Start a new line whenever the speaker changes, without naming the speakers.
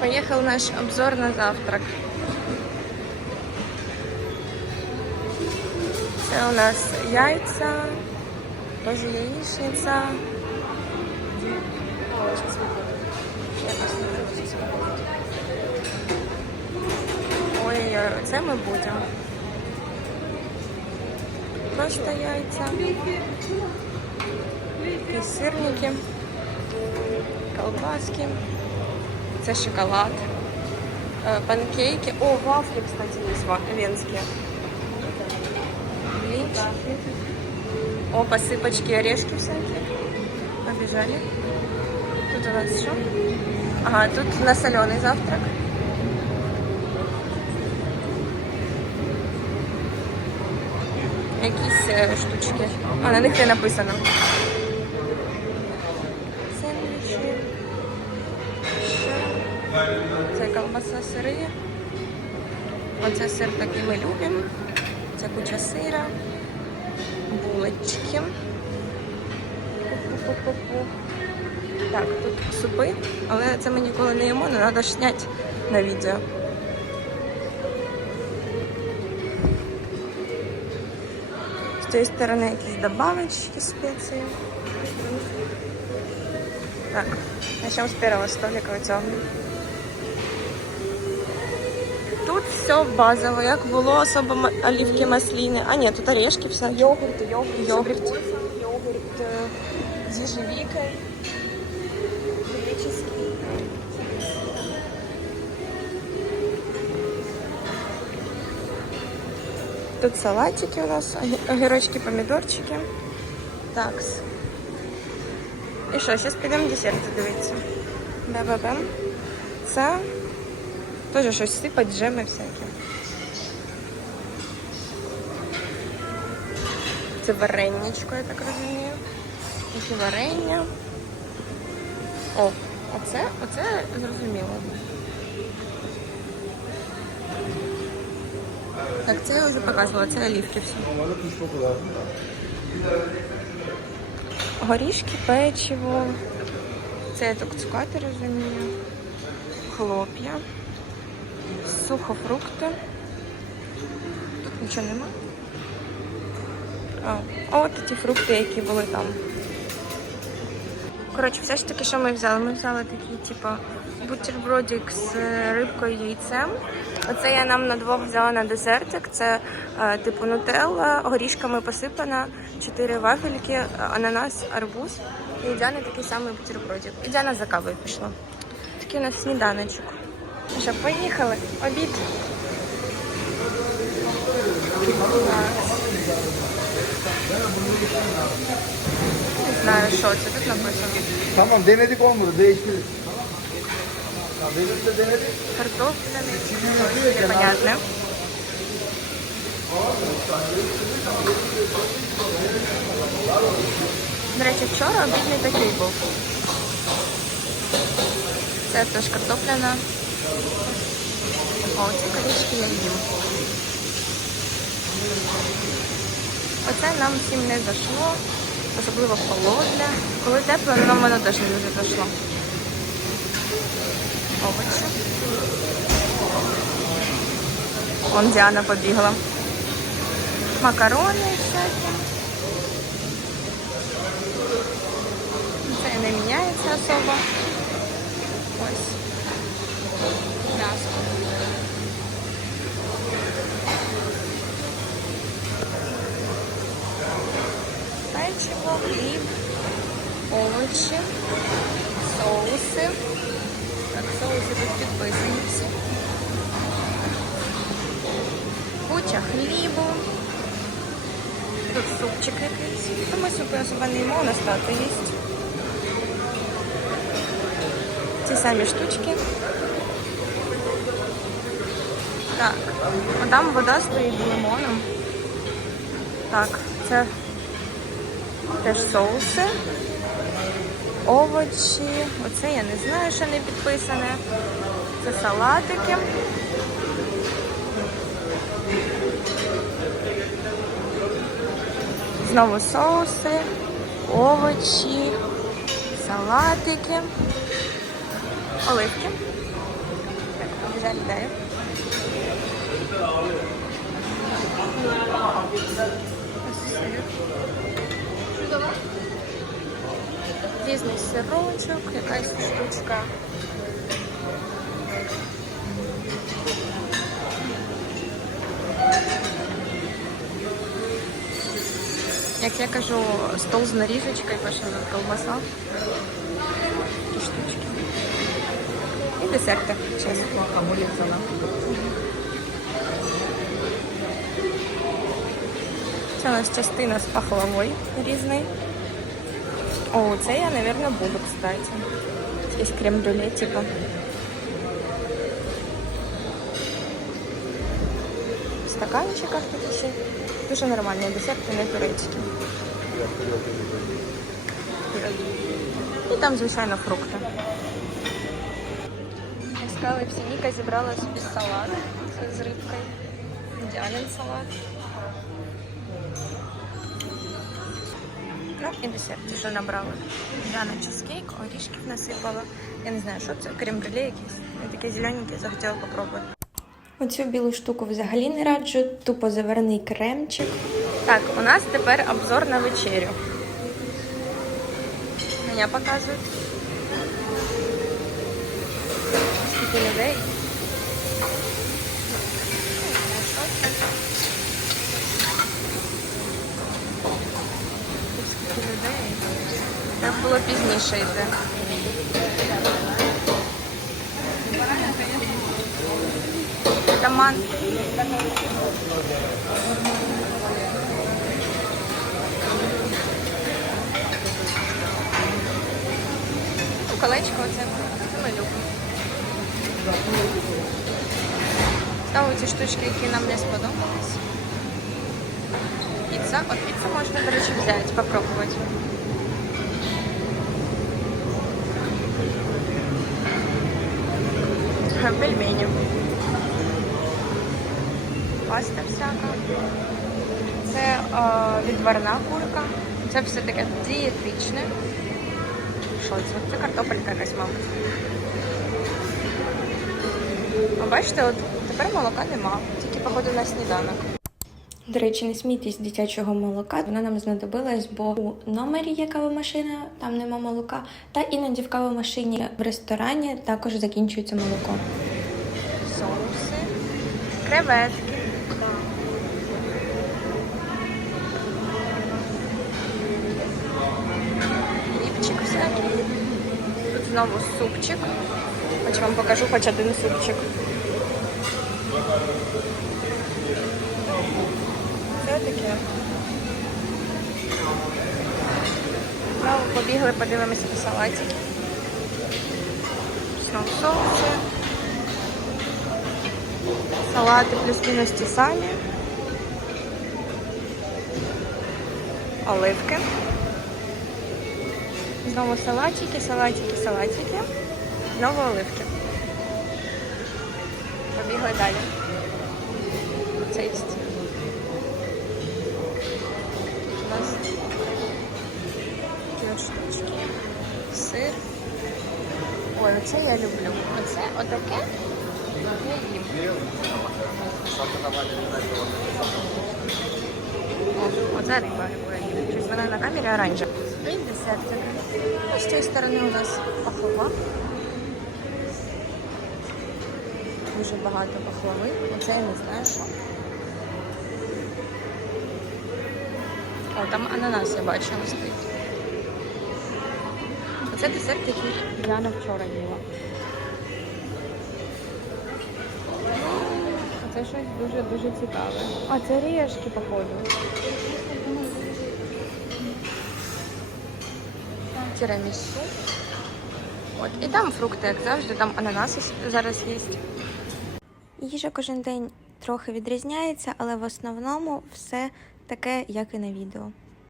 Поехал наш обзор на завтрак. Це у нас яйця, теж яєчниця. Ой, це ми будемо. Просто яйця. Сирники, колбаски. Це шоколад. Панкейки. О, вафли, кстати, есть венские. Блинчики. О, посыпочки, орешки всякие. Побежали. Тут у нас что? Ага, тут на соленый завтрак. Якісь е, штучки. А, на них не написано. Це колбаса сири. Оце сир такий ми любимо. Це куча сира. Булочки. Так, тут супи, але це ми ніколи не їмо, але треба ж зняти на відео. З цієї сторони якісь добавочки, спеції. Так, начнем з першого столика у цього. Тут все базово, як було, особо оливки, маслины. А нет, тут орешки все.
Йогурт, йогурт,
Йогурт.
с йогурт э, с ежевикой, греческий.
Тут салатики у нас, огі- огірочки, помідорчики. Такс. І що, зараз підемо десерти дивитися. Бе-бе-бем. Це теж щось сипать, джеми всякі. Це вареннячко, я так розумію. Такі варення. О, оце, оце зрозуміло. Так, це я вже показувала, це олівки всі. Горішки, печиво. Це я так цукати розумію. Хлоп'я. Сухофрукти. Тут нічого нема. А, от ті фрукти, які були там. Коротше, все ж таки, що ми взяли? Ми взяли такий, типу, бутербродик з рибкою і яйцем. Оце я нам на двох взяла на десертик. Це е, типу нутелла, горішками посипана, чотири вафельки, ананас, арбуз. І Діана такий самий бутербродик. І Діана за кавою пішла. Такий у нас сніданочок. Що, поїхали? Обід. Не знаю, що це тут написано.
Tamam denedik olmadı değiştiririz. Ya benim de denedik.
Картопляний. Непонятне. До речі, вчора обід не такий був. Це теж картопляна. О, ці корішки я їм. Оце нам всім не зайшло, особливо холодне. Коли тепло, нам воно теж не дуже зайшло. Овочі. Вон Діана побігла. Макарони всякі. Це не міняється особо. Ось. М'ясо. Печиво, хліб, овочі, соуси. Так, соуси тут підписані всі. Куча хлібу. Тут супчик якийсь. Ну, ми супи особо не у нас тато є. Ці самі штучки. Так, там вода стоїть з лимоном. Так, це теж соуси, овочі. Оце я не знаю, що не підписане. Це салатики. Знову соуси, овочі, салатики, оливки. взяли далі. Різний сирочок, якась штучка. Як я кажу, стол з ще тут колбаса. Такі штучки. І десерти, чесно.
А будет салат.
У нас частина з пахлавою різний. О, це я, мабуть, буду, кстати. Якийсь крем-брюле, типу. В стаканчиках такі ще. Дуже нормальні десерти, не турецькі. І там, звичайно, фрукти. Як сказали, всі Ніка зібрала собі салат з рибкою. Ідеальний салат. Ну і десерт, що набрали. Яна чизкейк, орішків насипала. Я не знаю, що це, крем-брюле якийсь. Я таке зелененьке захотіла попробувати. Оцю білу штуку взагалі не раджу, тупо заварений кремчик. Так, у нас тепер обзор на вечерю. Мене показують. Скільки людей. Не знаю, що це. Тут скільки людей. Треба було пізніше йти. Таман. Ну, Колечко оце. Це ми любимо. Знову ці штучки, які нам не сподобались. Піца. От піцу можна, до речі, взяти, попробувати. Пельмені. Паста всяка. Це е, відварна курка. Це все таке дієтичне. Що це? Це картопелька якась, мабуть. Бачите, от тепер молока нема. Тільки походу на сніданок. До речі, не смійтесь дитячого молока. Воно нам знадобилось, бо у номері є кавомашина, там нема молока. Та іноді в кавомашині в ресторані також закінчується молоко. Соуси, креветки. Хлібчик всякий. Тут знову супчик. Хоч вам покажу хоч один супчик. Таке. Знову побігли, подивимося на салатики. Знову соуси. Салати плюс-мінус ті самі. Оливки. Знову салатики, салатики, салатики. Знову оливки. Побігли далі. Це є. У нас такі штучки. Сир. Ой, оце я люблю. Оце отаке. Я їм. Оце риба, я їм. Щось вона на камері оранжева. І десертик. А з цієї сторони у нас пахлава. Дуже багато пахлави. Оце я не знаю що. О, там ананас я бачила стоїть. Оце десерт, який Яна вчора їла. Оце щось дуже-дуже цікаве. А це ріжки, походу. Тірамісу. От, і там фрукти, як завжди, там ананаси зараз є. Їжа кожен день трохи відрізняється, але в основному все таке, як і на відео.